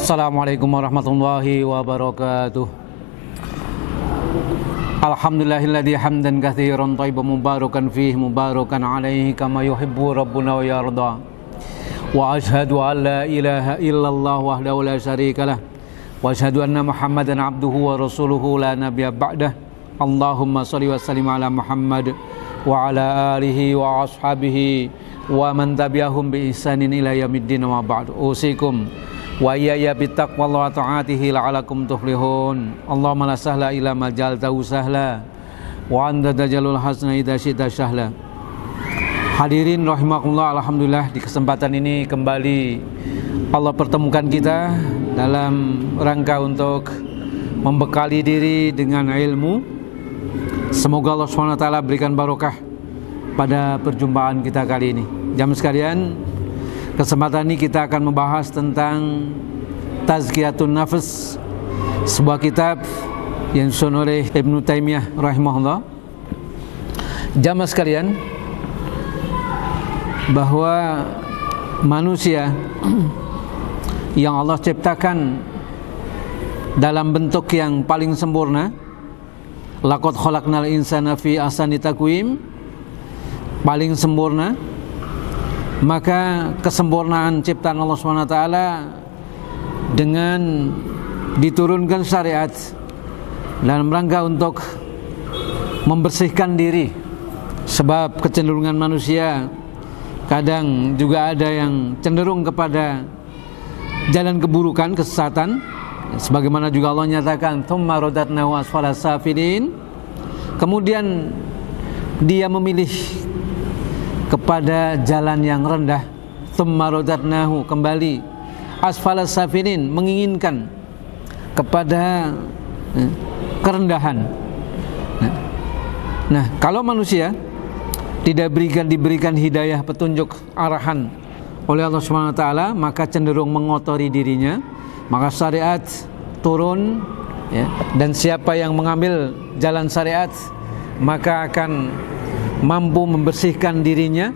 Assalamualaikum warahmatullahi wabarakatuh. Alhamdulillahilladzi hamdan katsiran thayyiban mubarakan fihi mubarakan alaihi kama yuhibbu rabbuna wa yarda. Wa asyhadu an la ilaha illallah wahdahu la syarikalah wa asyhadu anna Muhammadan abduhu wa rasuluhu la nabiyya ba'dah. Allahumma shalli wa sallim ala Muhammad wa ala alihi wa ashabihi wa man tabi'ahum bi ihsanin ila yaumiddin wa ba'd. Usikum wa iyaya bittaqwallahi wa ta'atihi la'alakum tuflihun. Allahumma la sahla illa ma ja'altahu sahla wa anta tajalul hasna idza syi'ta sahla. Hadirin rahimakumullah, alhamdulillah di kesempatan ini kembali Allah pertemukan kita dalam rangka untuk membekali diri dengan ilmu. Semoga Allah SWT berikan barokah pada perjumpaan kita kali ini. Jamaah sekalian, kesempatan ini kita akan membahas tentang Tazkiyatun Nafs, sebuah kitab yang disusun oleh Ibnu Taimiyah rahimahullah. Jamaah sekalian, bahwa manusia yang Allah ciptakan dalam bentuk yang paling sempurna, laqad khalaqnal insana fi ahsani taqwim, paling sempurna, maka kesempurnaan ciptaan Allah SWT dengan diturunkan syariat dalam rangka untuk membersihkan diri. Sebab kecenderungan manusia kadang juga ada yang cenderung kepada jalan keburukan, kesesatan, sebagaimana juga Allah nyatakan tsumma radatnahu asfala safilin, kemudian dia memilih kepada jalan yang rendah. Tsumma radatnahu, kembali, asfala safilin, menginginkan kepada kerendahan. Nah, kalau manusia tidak diberikan hidayah, petunjuk, arahan oleh Allah SWT, maka cenderung mengotori dirinya. Maka syariat turun, ya, dan siapa yang mengambil jalan syariat maka akan mampu membersihkan dirinya,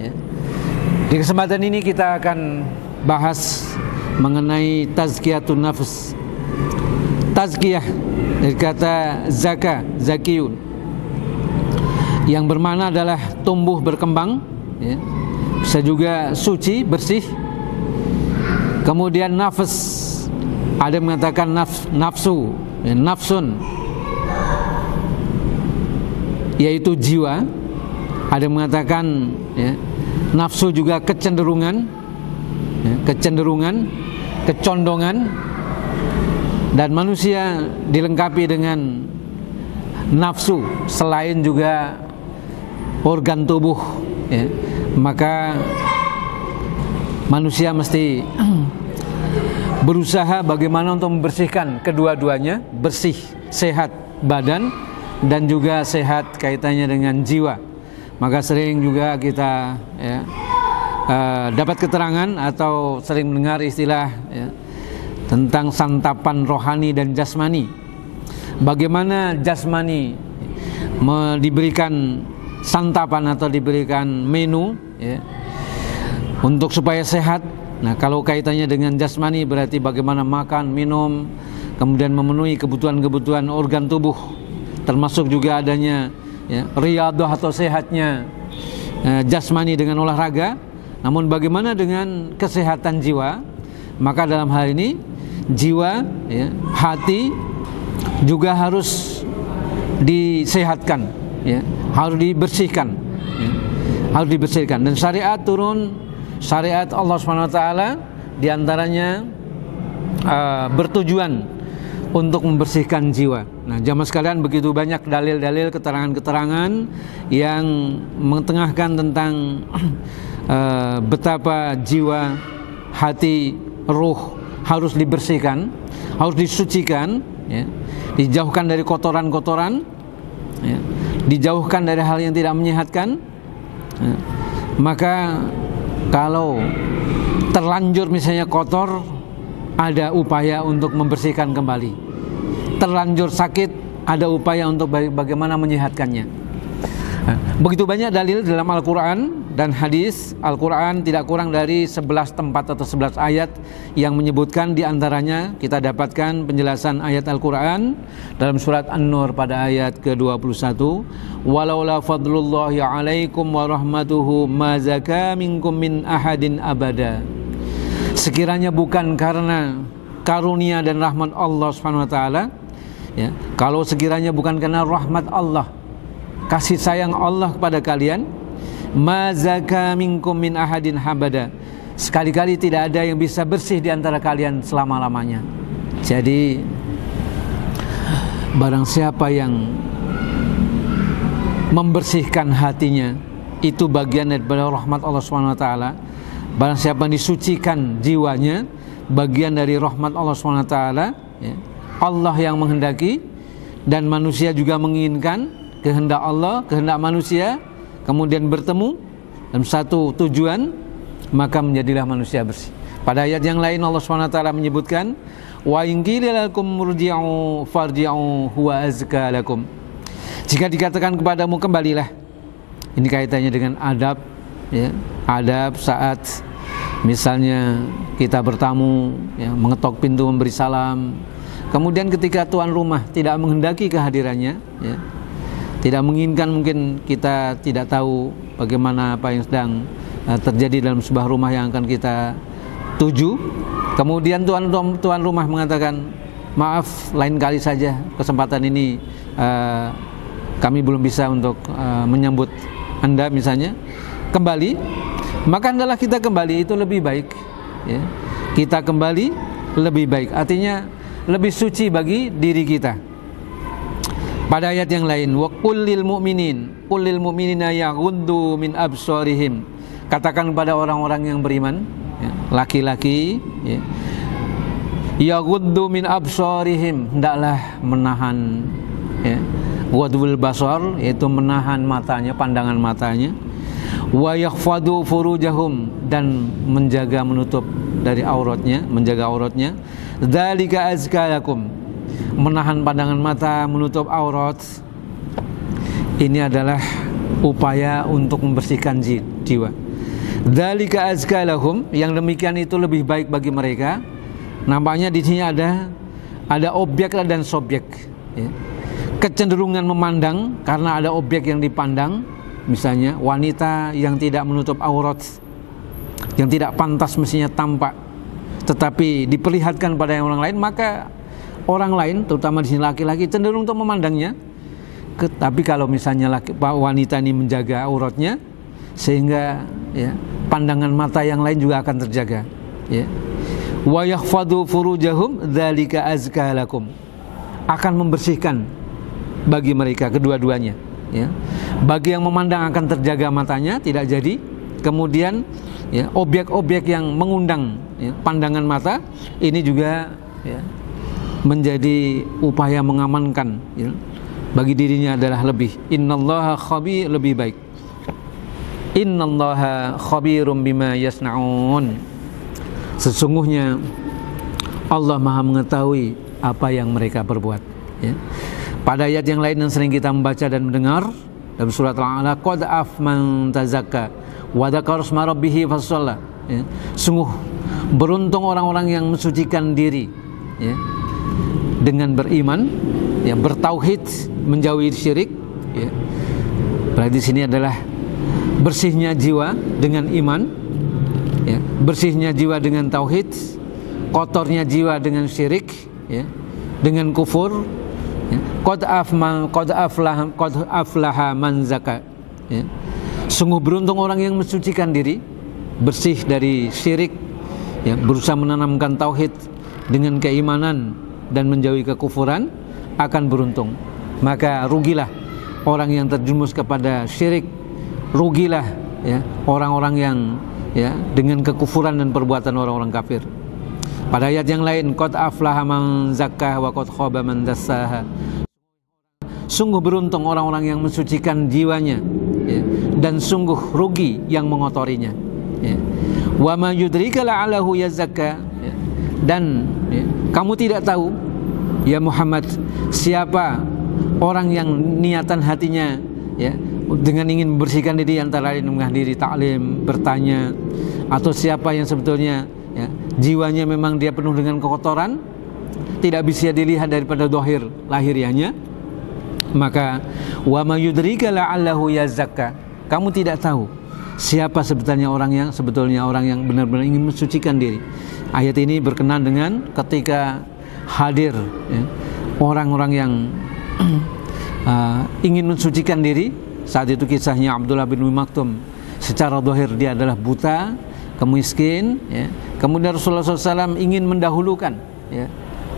ya. Di kesempatan ini kita akan bahas mengenai tazkiyatun nafs. Tazkiyah dari kata zaka, zakiyun, yang bermakna adalah tumbuh berkembang, ya. Bisa juga suci, bersih. Kemudian nafs, ada yang mengatakan nafsu, ya, nafsun, yaitu jiwa. Ada yang mengatakan, ya, nafsu juga kecenderungan, ya, kecenderungan, kecondongan. Dan manusia dilengkapi dengan nafsu selain juga organ tubuh, ya. Maka manusia mesti berusaha bagaimana untuk membersihkan kedua-duanya, bersih, sehat badan dan juga sehat kaitannya dengan jiwa. Maka sering juga kita, ya, dapat keterangan atau sering mendengar istilah, ya, tentang santapan rohani dan jasmani. Bagaimana jasmani diberikan santapan atau diberikan menu, ya, untuk supaya sehat. Nah, kalau kaitannya dengan jasmani berarti bagaimana makan, minum, kemudian memenuhi kebutuhan-kebutuhan organ tubuh, termasuk juga adanya, ya, riyadhah atau sehatnya jasmani dengan olahraga. Namun bagaimana dengan kesehatan jiwa? Maka dalam hal ini jiwa, ya, hati juga harus disehatkan, ya, harus dibersihkan, ya, harus dibersihkan. Dan syariat turun, syariat Allah SWT diantaranya bertujuan untuk membersihkan jiwa. Nah, jamaah sekalian, begitu banyak dalil-dalil, keterangan-keterangan yang mengetengahkan tentang betapa jiwa, hati, ruh harus dibersihkan, harus disucikan, ya, dijauhkan dari kotoran-kotoran, ya, dijauhkan dari hal yang tidak menyehatkan, ya. Maka kalau terlanjur misalnya kotor, ada upaya untuk membersihkan kembali. Terlanjur sakit, ada upaya untuk bagaimana menyehatkannya. Begitu banyak dalil dalam Al-Quran dan hadis Al-Quran tidak kurang dari 11 tempat atau 11 ayat yang menyebutkan, diantaranya kita dapatkan penjelasan ayat Al-Quran dalam surat An-Nur pada ayat ke-21, walaula fadlullahi alaikum wa rahmatuhu ma zaka minkum min ahadin abada. Sekiranya bukan karena karunia dan rahmat Allah Subhanahu wa taala, ya, kalau sekiranya bukan karena rahmat Allah, kasih sayang Allah kepada kalian, ma zaka minkum min ahadin habada, sekali-kali tidak ada yang bisa bersih di antara kalian selama-lamanya. Jadi barang siapa yang membersihkan hatinya, itu bagian daripada rahmat Allah Subhanahu wa taala. Barang siapa yang disucikan jiwanya, bagian dari rahmat Allah Subhanahu wa taala, ya. Allah yang menghendaki dan manusia juga menginginkan, kehendak Allah, kehendak manusia kemudian bertemu dalam satu tujuan, maka menjadilah manusia bersih. Pada ayat yang lain Allah Subhanahu wa taala menyebutkan, wa in qila lakum murji'u farji'u huwa azka lakum. Jika dikatakan kepadamu kembalilah. Ini kaitannya dengan adab, ya. Adab saat misalnya kita bertamu, ya, mengetok pintu memberi salam. Kemudian ketika tuan rumah tidak menghendaki kehadirannya, ya, tidak menginginkan, mungkin kita tidak tahu bagaimana apa yang sedang terjadi dalam sebuah rumah yang akan kita tuju. Kemudian tuan rumah mengatakan, maaf, lain kali saja, kesempatan ini kami belum bisa untuk menyambut Anda misalnya, kembali, maka hendaklah kita kembali, itu lebih baik, ya. Kita kembali lebih baik, artinya lebih suci bagi diri kita. Pada ayat yang lain, wa qul lil mu'minina yaghuddu min absarihim, katakan kepada orang-orang yang beriman, ya, laki-laki, ya, yaghuddu min absarihim, hendaklah menahan, ya, ghadul basar, yaitu menahan matanya, pandangan matanya, wa yakhfadu furujahum, dan menjaga, menutup dari auratnya, menjaga auratnya, dzalika azka lakum, menahan pandangan mata, menutup aurat, ini adalah upaya untuk membersihkan jiwa. Dzalika azka lahum, yang demikian itu lebih baik bagi mereka. Nampaknya di sini ada objek dan subjek, ya. Kecenderungan memandang karena ada objek yang dipandang, misalnya wanita yang tidak menutup aurat, yang tidak pantas mestinya tampak, tetapi diperlihatkan pada orang lain, maka orang lain, terutama di sini laki-laki, cenderung untuk memandangnya. Tapi kalau misalnya wanita ini menjaga auratnya, sehingga, ya, pandangan mata yang lain juga akan terjaga, ya. Wa yakhfadu furujahum dzalika azka lakum, akan membersihkan bagi mereka kedua-duanya, ya. Bagi yang memandang akan terjaga matanya, tidak jadi. Kemudian, ya, objek-objek yang mengundang, ya, pandangan mata ini juga, ya, menjadi upaya mengamankan, ya, bagi dirinya adalah lebih. Innallaha khabir, lebih baik. Innallaha khabirum bima yasnaun. Sesungguhnya Allah Maha mengetahui apa yang mereka perbuat, ya. Pada ayat yang lain yang sering kita membaca dan mendengar dalam surat Al-A'la, qad afman tazakka wa dzakara isma rabbih fasalla, ya. Sungguh beruntung orang-orang yang mensucikan diri, ya, dengan beriman, ya, bertauhid, menjauhi syirik, ya. Berarti sini adalah bersihnya jiwa dengan iman, ya, bersihnya jiwa dengan tauhid, kotornya jiwa dengan syirik, ya, dengan kufur, ya. Qad aflaha man zaka, ya. Sungguh beruntung orang yang mensucikan diri, bersih dari syirik, ya, berusaha menanamkan tauhid dengan keimanan dan menjauhi kekufuran, akan beruntung. Maka rugilah orang yang terjerumus kepada syirik, rugilah, ya, orang-orang yang, ya, dengan kekufuran dan perbuatan orang-orang kafir. Pada ayat yang lain, qad aflaha man zakkaha wa qad khaba man dassaha. Sungguh beruntung orang-orang yang mensucikan jiwanya, ya, dan sungguh rugi yang mengotorinya, ya. Wa ma yudrika la'allahu yazakka, ya. Dan, ya, kamu tidak tahu, ya Muhammad, siapa orang yang niatan hatinya, ya, dengan ingin membersihkan diri, antara lain mengenai diri, taklim, bertanya, atau siapa yang sebetulnya ya, jiwanya memang dia penuh dengan kekotoran, tidak bisa dilihat daripada zahir lahiriahnya, maka wa ma yudrika la'allahu yazakka, kamu tidak tahu siapa sebetulnya orang yang benar-benar ingin mensucikan diri. Ayat ini berkenaan dengan ketika hadir ya, orang-orang yang ingin mensucikan diri. Saat itu kisahnya Abdullah bin Maktum, secara zahir dia adalah buta, kemiskin ya. Kemudian Rasulullah SAW ingin mendahulukan ya,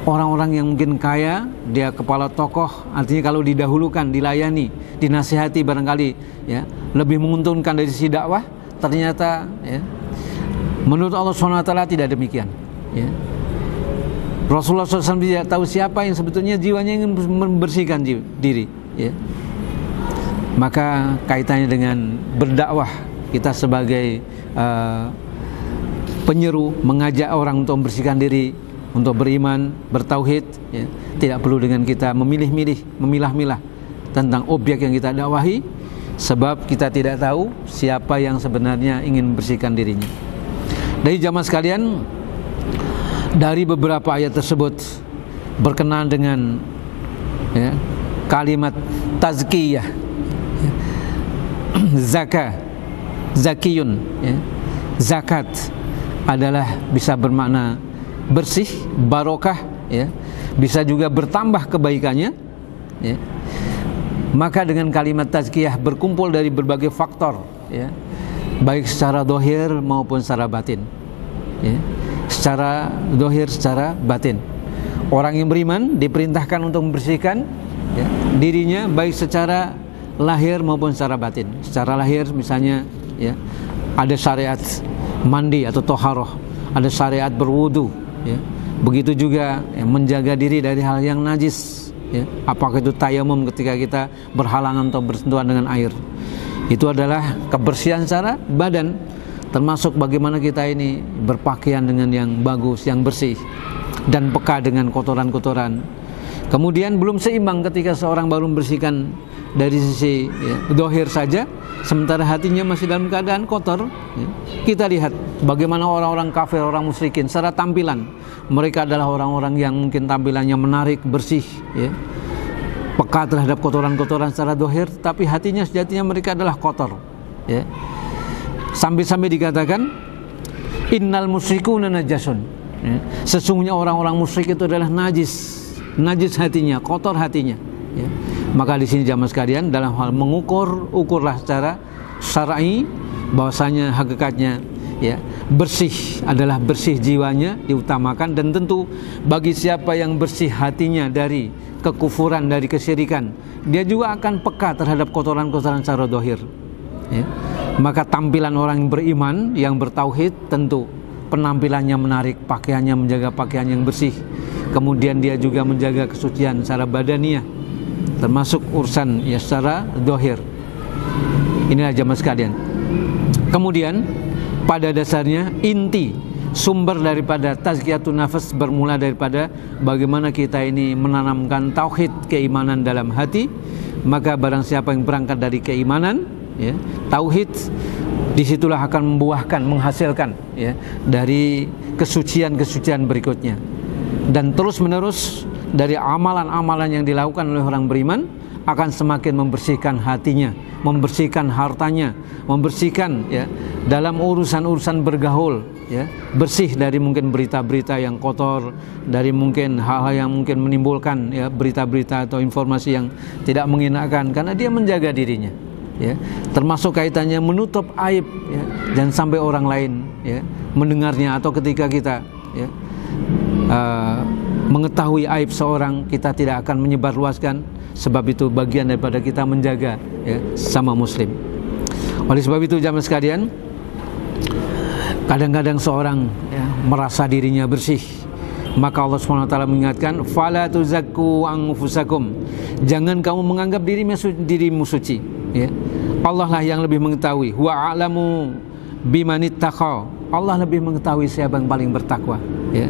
orang-orang yang mungkin kaya, dia kepala tokoh, artinya kalau didahulukan, dilayani, dinasihati barangkali ya, lebih menguntungkan dari sisi dakwah. Ternyata ya, menurut Allah SWT tidak demikian ya. Rasulullah SAW tidak tahu siapa yang sebetulnya jiwanya ingin membersihkan diri ya. Maka kaitannya dengan berdakwah, kita sebagai penyeru, mengajak orang untuk membersihkan diri, untuk beriman, bertauhid ya. Tidak perlu dengan kita memilih-milih, memilah-milah tentang objek yang kita dakwahi, sebab kita tidak tahu siapa yang sebenarnya ingin membersihkan dirinya. Dari jamaah sekalian, dari beberapa ayat tersebut berkenaan dengan ya, kalimat tazkiyah, zakiyun ya. Zakat adalah bisa bermakna bersih, barokah ya. Bisa juga bertambah kebaikannya ya. Maka dengan kalimat tazkiyah berkumpul dari berbagai faktor ya, baik secara zahir maupun secara batin ya. Secara zahir, secara batin, orang yang beriman diperintahkan untuk membersihkan ya, dirinya baik secara lahir maupun secara batin. Secara lahir misalnya ya, ada syariat mandi atau toharoh, ada syariat berwudu ya. Begitu juga ya, menjaga diri dari hal yang najis ya. Apakah itu tayamum ketika kita berhalangan atau bersentuhan dengan air, itu adalah kebersihan secara badan, termasuk bagaimana kita ini berpakaian dengan yang bagus, yang bersih, dan peka dengan kotoran-kotoran. Kemudian belum seimbang ketika seorang baru membersihkan dari sisi ya, zahir saja, sementara hatinya masih dalam keadaan kotor ya. Kita lihat bagaimana orang-orang kafir, orang musyrikin, secara tampilan mereka adalah orang-orang yang mungkin tampilannya menarik, bersih ya, peka terhadap kotoran-kotoran secara zahir, tapi hatinya sejatinya mereka adalah kotor ya. Sampai-sampai dikatakan innal musyrikuna najasun ya. Sesungguhnya orang-orang musyrik itu adalah najis hatinya, kotor hatinya ya. Maka di sini jamaah sekalian, dalam hal ukurlah secara syar'i bahwasanya hakikatnya ya, bersih adalah bersih jiwanya diutamakan, dan tentu bagi siapa yang bersih hatinya dari kekufuran, dari kesyirikan, dia juga akan peka terhadap kotoran-kotoran secara zahir ya. Maka tampilan orang yang beriman, yang bertauhid, tentu penampilannya menarik, pakaiannya menjaga pakaian yang bersih, kemudian dia juga menjaga kesucian secara badaniah, termasuk urusan ya secara zahir. Inilah jamaah sekalian. Kemudian pada dasarnya inti sumber daripada tazkiyatun nafas bermula daripada bagaimana kita ini menanamkan tauhid, keimanan dalam hati. Maka barang siapa yang berangkat dari keimanan ya, tauhid, disitulah akan membuahkan, menghasilkan ya, dari kesucian-kesucian berikutnya. Dan terus menerus dari amalan-amalan yang dilakukan oleh orang beriman akan semakin membersihkan hatinya, membersihkan hartanya, membersihkan ya, dalam urusan-urusan bergaul ya, bersih dari mungkin berita-berita yang kotor, dari mungkin hal-hal yang mungkin menimbulkan ya, berita-berita atau informasi yang tidak mengenakan, karena dia menjaga dirinya ya. Termasuk kaitannya menutup aib ya, dan sampai orang lain ya mendengarnya, atau ketika kita ya mengetahui aib seorang, kita tidak akan menyebarluaskan, sebab itu bagian daripada kita menjaga ya, sama muslim. Oleh sebab itu jamaah sekalian, kadang-kadang seorang ya, merasa dirinya bersih, maka Allah SWT mengingatkan, fala tuzakku anfusakum, jangan kamu menganggap dirimu suci ya. Allah lah yang lebih mengetahui, wa a'lamu bimanittaqa, Allah lebih mengetahui siapa yang paling bertakwa ya.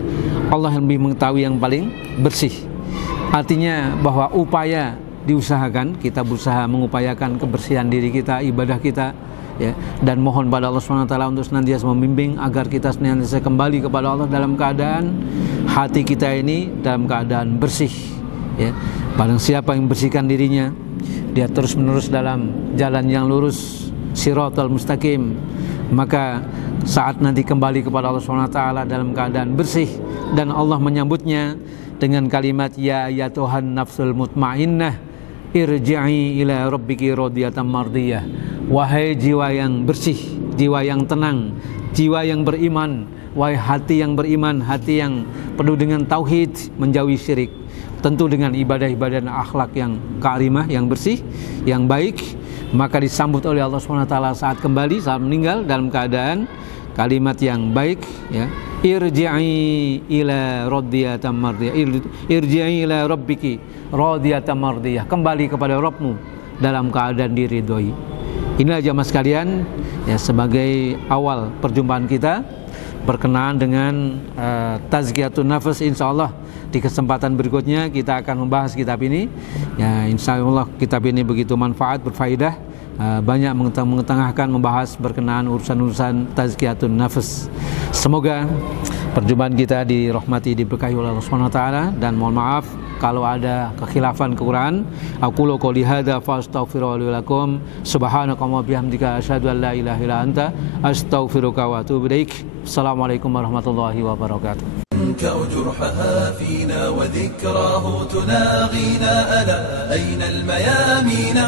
Allah yang lebih mengetahui yang paling bersih. Artinya bahwa upaya diusahakan, kita berusaha mengupayakan kebersihan diri kita, ibadah kita, ya, dan mohon pada Allah SWT untuk senantiasa membimbing agar kita senantiasa kembali kepada Allah dalam keadaan hati kita ini dalam keadaan bersih, ya. Barang siapa yang bersihkan dirinya, dia terus menerus dalam jalan yang lurus, siratal mustaqim, maka saat nanti kembali kepada Allah SWT dalam keadaan bersih, dan Allah menyambutnya dengan kalimat ya Tuhan nafsul mutmainnah irji'i ila rabbiki radiyatan mardiyah. Wahai jiwa yang bersih, jiwa yang tenang, jiwa yang beriman, wahai hati yang beriman, hati yang penuh dengan tauhid, menjauhi syirik, tentu dengan ibadah-ibadah dan akhlak yang karimah, yang bersih, yang baik, maka disambut oleh Allah SWT saat kembali, saat meninggal dalam keadaan kalimat yang baik, ya. Irji'i ila radiyatan mardiyah, irji'i ila rabbiki radiyatan mardiyah, kembali kepada Rabbmu dalam keadaan diridhoi. Inilah jamaah sekalian, ya, sebagai awal perjumpaan kita berkenaan dengan tazkiyatun nafas. Insyaallah di kesempatan berikutnya kita akan membahas kitab ini, ya. Insyaallah kitab ini begitu manfaat, berfaedah, banyak mengetengahkan membahas berkenaan urusan-urusan tazkiyatun nafas. Semoga perjumpaan kita dirahmati, diberkahi oleh Allah SWT, dan mohon maaf kalau ada kekhilafan kekurangan. Aqulu qouli hadza fa astaghfiru li wa lakum subhanakallahumma bihamdika asyhadu an la ilaha illa anta astaghfiruka wa atubu ilaik. Assalamualaikum warahmatullahi wabarakatuh. وجرحها فينا وذكراه تناغينا ألا أين الميامين